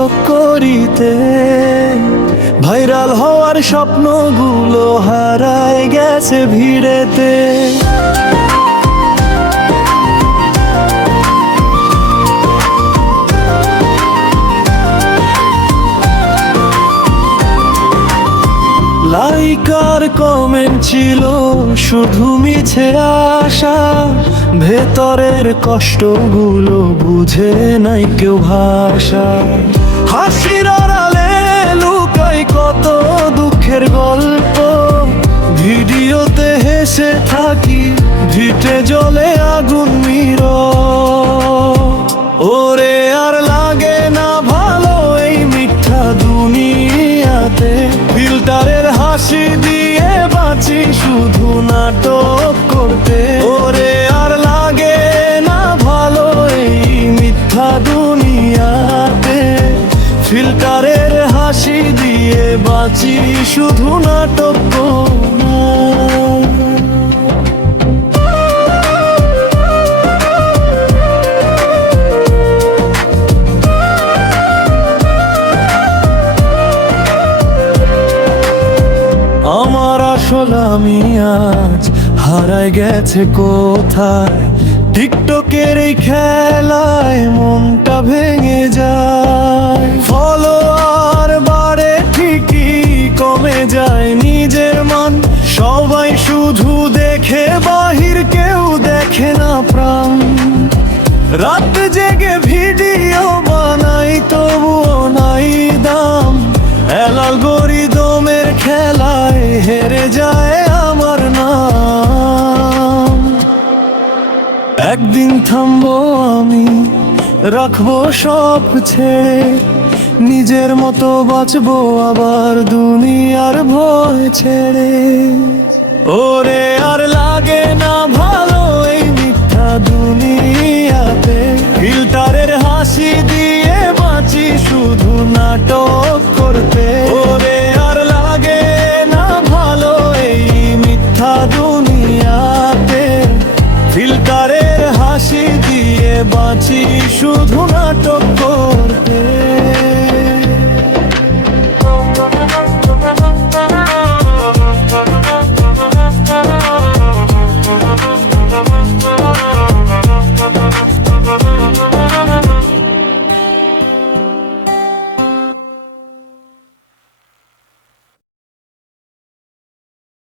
নাটক করিতে। ভাইরাল হওয়ার স্বপ্নগুলো হারায় গেছে ভিড়েতে। লাইক আর কমেন্ট ছিল শুধু মিছে আশা, ভেতরের কষ্টগুলো বুঝে নাই কেউ ভাষা। হাসির আড়ালে লুকাই কত দুঃখের গল্প, ভিডিওতে হেসে থাকি ভিটে জ্বলে আগুন মির। ওরে আর লাগে না ভালো এই মিথ্যা দুনিয়াতে, ফিল্টারের হাসি দিয়ে বাঁচি শুধু নাটক করতে। ওরে আর লাগে না ভালো এই মিথ্যা দুনিয়াতে, ফিল্টারের হাসি দিয়ে বাঁচি শুধু নাটক করতে। আমার আসল আমি আজ হারায় গেছে কোথায়, টিকটকের এই খেলায় মনটা ভেঙে যায়। ফলোয়ার বাড়ে ঠিকই কমে যায় নিজের মান, সবাই শুধু দেখে বাহির কেউ দেখে না প্রাণ। রাত জেগে ভিডিও বানাই তবুও নাই দাম, অ্যালগরিদমের খেলায় হেরে যায় আমার নাম। একদিন থামবো আমি, রাখবো সব ছেড়ে, নিজের মতো বাঁচবো আবার দুনিয়ার ভয় ছেড়ে। ওরে আর লাগে না ভালো এই মিথ্যা দুনিয়াতে, ফিল্টারের হাসি দিয়ে বাঁচি শুধু নাটক করতে। ওরে আর লাগে না ভালো এই মিথ্যা দুনিয়াতে, ফিল্টারের হাসি দিয়ে বাঁচি শুধু নাটক করতে।